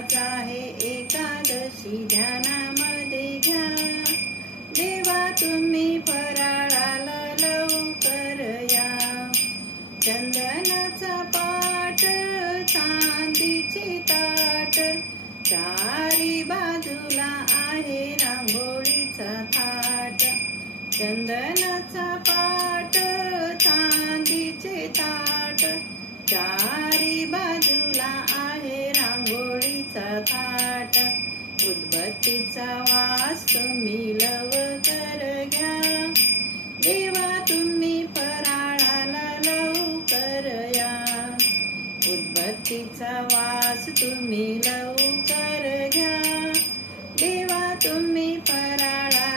आज आहे एकादशी ध्यानामध्ये घ्या. देवा तुम्ही फराळाला लवकर या. चंदनाचा पाट चांदीचे ताट. चारी बाजूला आहे रांगोळीचा थाट. चंदनाचा पाट चांदी उदबत्तीचा वास तुम्ही लवकर घ्या. देवा तुम्ही फराळाला लवकर या. उदबत्तीचा वास तुम्ही लवकर घ्या. देवा तुम्ही पराळा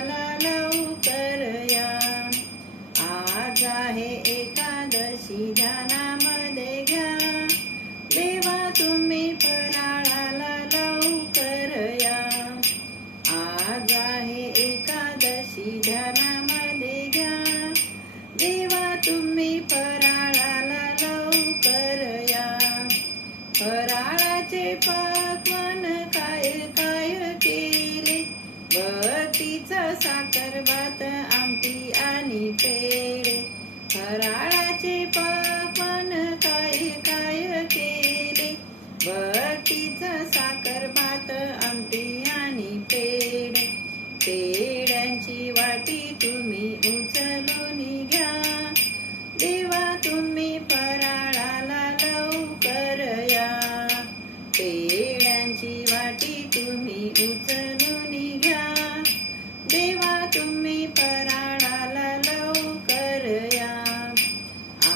पक्वान काय काय केले? भक्तीचा साखर भात आमटी आणि पेडे फराळाचे पक्वान काय काय केले? भक्तीचा साखर भात आमटी आणि पेडे पेड्यांची वाटी तुम्ही उचलून घ्या. देवा तुम्ही देवा तुम्ही पराडाला लवकर या.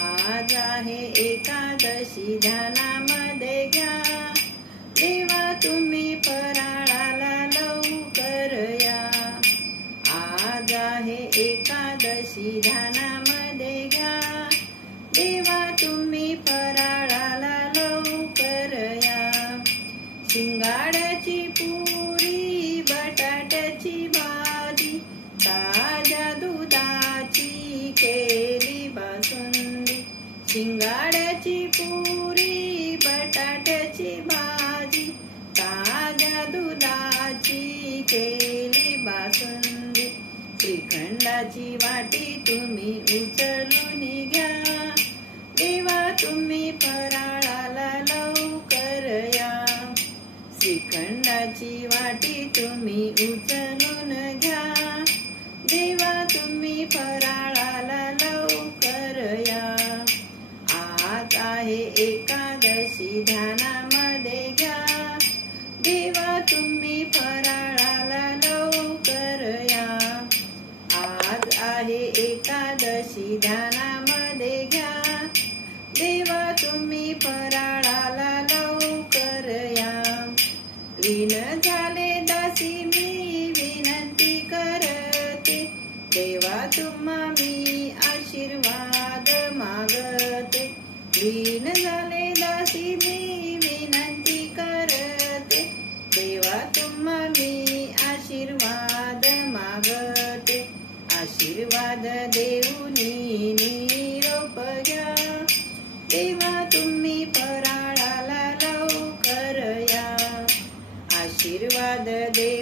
आज आहे एकादशी ध्यानामध्ये घ्या. देवा तुम्ही पराडाला लवकर या. आज आहे एकादशी ध्यानामध्ये घ्या. देवा तुम्ही पराड शिंगाड्याची पुरी बटाट्याची भाजी ताज्या दुधाची केली बासुंदी. श्रीखंडाची वाटी तुम्ही उचलून घ्या. देवा तुम्ही फराळाला लवकर या. श्रीखंडाची वाटी तुम्ही उचलून घ्या. देवा तुम्ही फराळाला लवकर या. आहे एकादशी ध्यानामध्ये घ्या. देवा तुम्ही फराळाला लवकर या. आज आहे एकादशी ध्यानामध्ये घ्या. देवा तुम्ही फराळाला लवकर या. लीन झाले दासी मी विनंती करते. देवा तुम्हा मी आशीर्वाद मागते. लीन झाले दासी मी विनंती करते. देवा तुम्हा मी आशीर्वाद मागते. आशीर्वाद देऊनी निरोप घ्या. देवा तुम्ही फराळाला लवकर या. आशीर्वाद दे